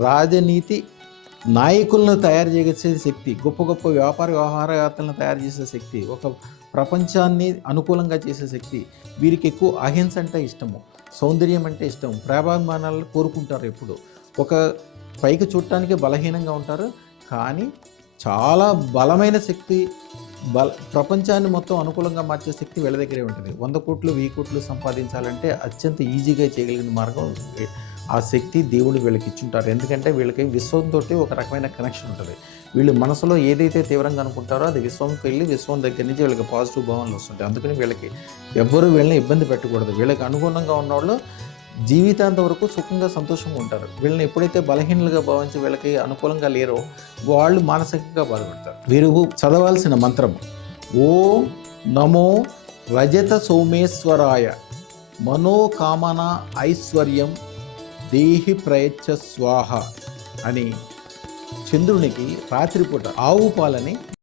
రాజనీతి నాయకులను తయారు చేసే శక్తి గొప్ప గొప్ప వ్యాపార వ్యవహారవేత్తలను తయారు చేసే శక్తి ఒక ప్రపంచాన్ని అనుకూలంగా చేసే శక్తి వీరికి ఎక్కువ అహింస అంటే ఇష్టము సౌందర్యం అంటే ఇష్టం ప్రేమాభిమానాలను కోరుకుంటారు ఎప్పుడు. ఒక పైకి చూడటానికి బలహీనంగా ఉంటారు కానీ చాలా బలమైన శక్తి బల ప్రపంచాన్ని మొత్తం అనుకూలంగా మార్చే శక్తి వీళ్ళ దగ్గరే ఉంటుంది. వంద కోట్లు వెయ్యి కోట్లు సంపాదించాలంటే అత్యంత ఈజీగా చేయగలిగిన మార్గం ఆ శక్తి దేవుడు వీళ్ళకి ఇచ్చుంటారు. ఎందుకంటే వీళ్ళకి విశ్వంతో ఒక రకమైన కనెక్షన్ ఉంటుంది. వీళ్ళు మనసులో ఏదైతే తీవ్రంగా అనుకుంటారో అది విశ్వంకి వెళ్ళి విశ్వం దగ్గర నుంచి వీళ్ళకి పాజిటివ్ భావనలు వస్తుంటాయి. అందుకని వీళ్ళకి ఎవ్వరూ వీళ్ళని ఇబ్బంది పెట్టకూడదు. వీళ్ళకి అనుగుణంగా ఉన్నవాళ్ళు జీవితాంత వరకు సుఖంగా సంతోషంగా ఉంటారు. వీళ్ళని ఎప్పుడైతే బలహీనలుగా భావించి వీళ్ళకి అనుకూలంగా లేరో వాళ్ళు మానసికంగా బాధపడతారు. వీరు చదవాల్సిన మంత్రం ఓం నమో రజత సోమేశ్వరాయ మనోకామన ఐశ్వర్యం దేహి ప్రయచ్చ స్వాహ అని చంద్రునికి రాత్రిపూట ఆవు పాలని